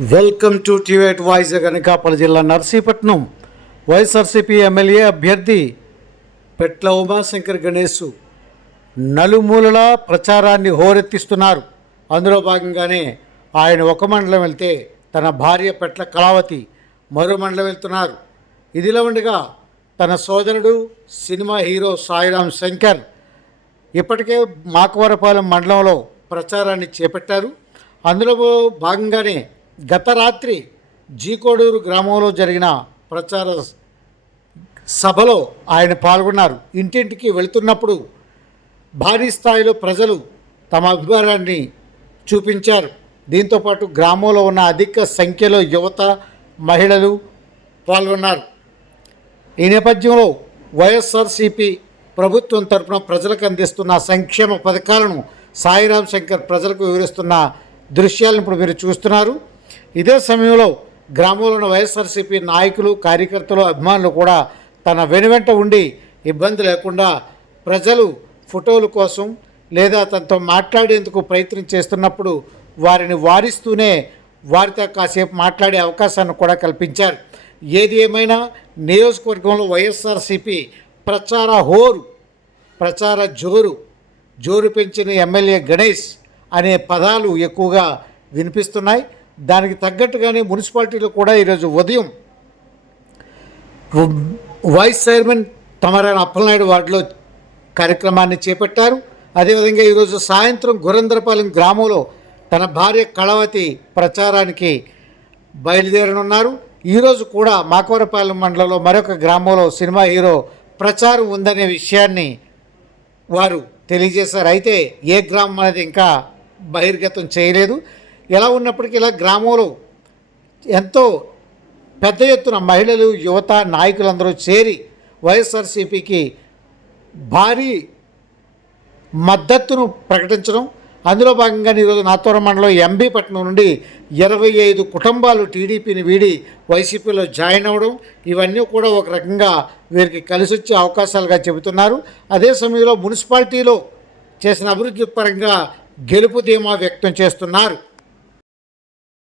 Welcome to టివేట్ voice Anakapalli జిల్లా Narsipatnam. YSRCP MLA అభ్యర్థి పెట్ల ఉమాశంకర్ గణేష్ నలుమూలల ప్రచారాన్ని హోరెత్తిస్తున్నారు. అందులో భాగంగానే ఆయన ఒక మండలం వెళ్తే తన భార్య పెట్ల కళావతి మరో మండలం వెళ్తున్నారు. ఇదిలా ఉండగా తన సోదరుడు సినిమా హీరో సాయిరామ్ శంకర్ ఇప్పటికే మాకవరపాలెం మండలంలో ప్రచారాన్ని చేపట్టారు. అందులో భాగంగానే గత రాత్రి జీకోడూరు గ్రామంలో జరిగిన ప్రచార సభలో ఆయన పాల్గొన్నారు. ఇంటింటికి వెళుతున్నప్పుడు భారీ స్థాయిలో ప్రజలు తమ అభిప్రాయాన్ని చూపించారు. దీంతోపాటు గ్రామంలో ఉన్న అధిక సంఖ్యలో యువత మహిళలు పాల్గొన్నారు. ఈ నేపథ్యంలో వైఎస్ఆర్సీపీ ప్రభుత్వం తరపున ప్రజలకు అందిస్తున్న సంక్షేమ పథకాలను సాయిరాం శంకర్ ప్రజలకు వివరిస్తున్న దృశ్యాలను ఇప్పుడు మీరు చూస్తున్నారు. ఇదే సమయంలో గ్రామంలో ఉన్న వైఎస్ఆర్సీపీ నాయకులు కార్యకర్తలు అభిమానులు కూడా తన వెనువెంట ఉండి ఇబ్బంది లేకుండా ప్రజలు ఫోటోల కోసం లేదా తనతో మాట్లాడేందుకు ప్రయత్నం చేస్తున్నప్పుడు వారిని వారిస్తూనే వారితో కాసేపు మాట్లాడే అవకాశాన్ని కూడా కల్పించారు. ఏది ఏమైనా నియోజకవర్గంలో వైఎస్ఆర్సీపీ ప్రచార హోరు ప్రచార జోరు జోరు పెంచిన ఎమ్మెల్యే గణేష్ అనే పదాలు ఎక్కువగా వినిపిస్తున్నాయి. దానికి తగ్గట్టుగానే మున్సిపాలిటీలో కూడా ఈరోజు ఉదయం వైస్ చైర్మన్ తమరాయణ అప్పలనాయుడు వార్డులో కార్యక్రమాన్ని చేపట్టారు. అదేవిధంగా ఈరోజు సాయంత్రం గురందరపాలెం గ్రామంలో తన భార్య కళవతి ప్రచారానికి బయలుదేరనున్నారు. ఈరోజు కూడా మాకవరపాలెం మండలంలో మరొక గ్రామంలో సినిమా హీరో ప్రచారం ఉందనే విషయాన్ని వారు తెలియజేశారు. అయితే ఏ గ్రామం అనేది ఇంకా బహిర్గతం చేయలేదు. ఇలా ఉన్నప్పటికీ ఇలా గ్రామంలో ఎంతో పెద్ద ఎత్తున మహిళలు యువత నాయకులందరూ చేరి వైఎస్ఆర్సీపీకి భారీ మద్దతును ప్రకటించడం. అందులో భాగంగా ఈరోజు నాతోర మండలం ఎంబీ పట్నం నుండి ఇరవై ఐదు కుటుంబాలు టీడీపీని వీడి వైసీపీలో జాయిన్ అవ్వడం. ఇవన్నీ కూడా ఒక రకంగా వీరికి కలిసి వచ్చే అవకాశాలుగా చెబుతున్నారు. అదే సమయంలో మున్సిపాలిటీలో చేసిన అభివృద్ధి పరంగా గెలుపు ధీమా వ్యక్తం చేస్తున్నారు.